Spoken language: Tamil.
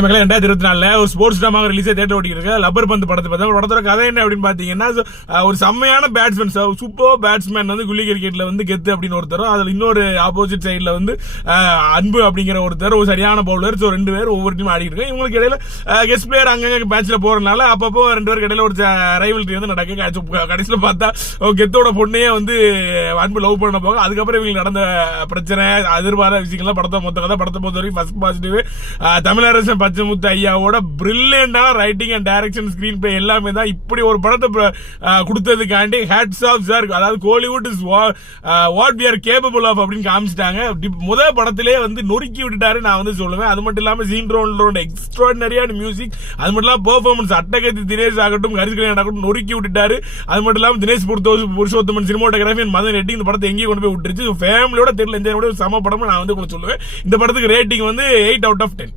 மக்களே 2024 ஒரு ஸ்போர்ட்ஸ் ட்ராமா ரிலீஸ் தியேட்டர் ஓடிட்டு இருக்கு. லப்பர் பந்து படத்தை பார்த்தா படத்தோட கதை என்ன அப்படின்னு பாத்தீங்கன்னா, ஒரு செம்மையான பேட்ஸ்மேன், சூப்பர் பேட்ஸ்மேன் வந்து குள்ளி கிரிக்கெட்ல வந்து கெத்து அப்படின்னு ஒருத்தரும், அதுல இன்னொரு ஆப்போசிட் சைட்ல வந்து அன்பு அப்படிங்கிற ஒருத்தர், ஒரு சரியான பவுலர். சோ 2 பேர் ஒவ்வொரு டீம் ஆடிட்டு இருக்கு. இவங்களுக்கு இடையில கெஸ்ட் பிளேயர் அங்கங்க மேட்ச்ல போறதுனால அப்பப்போ 2 பேருக்கு இடையில ஒரு ரைவல்ரி வந்து நடக்கு. கடைசியில பார்த்தா கெத்தோட பொண்ணையே வந்து அன்பு லவ் பண்ண போக, அதுக்கப்புறம் இவங்களுக்கு நடந்த பிரச்சனை, எதிர்பாராத விஷயங்கள்லாம் படத்தை மொத்த கதை. படத்தை பொறுத்த வரைக்கும் ஃபர்ஸ்ட் பாசிட்டிவ் தமிழரசன் பச்சமுத்து ஐயாவோட பிரில்லியண்டான writing and direction, screen play எல்லாமே தான் இப்படி ஒரு படத்தை கொடுத்ததுக்காண்டி ஹேட்ஸ் ஆஃப் சார். அதாவது Kollywood is what we are capable of அப்படின்னு காமிச்சிட்டாங்க. முதல் படத்திலே வந்து நொறுக்கி விட்டுட்டாரு நான் வந்து சொல்லுவேன். அது மட்டும் இல்லாம சீன்ரோட எக்ஸ்ட்ராடினரியான மியூசிக், அது மட்டும் இல்லாம பெர்ஃபார்மன்ஸ் அட்டகத்தி தினேஷ் ஆகட்டும், கரிசகன் ஆகட்டும் நொறுக்கி விட்டுட்டாரு. அது மட்டும் இல்லாம தினேஷ் புருஷோத்தமன் சினிமாட்டோகிராஃபி மதன் எட்டிங் இந்த படத்தை எங்கேயும் கொண்டு போய் விட்டுருச்சு. ஃபேமிலியோட தெரியல இந்த சம படம் நான் வந்து உங்களுக்கு சொல்லுவேன். இந்த படத்துக்கு ரேட்டிங் வந்து 8 out of 10.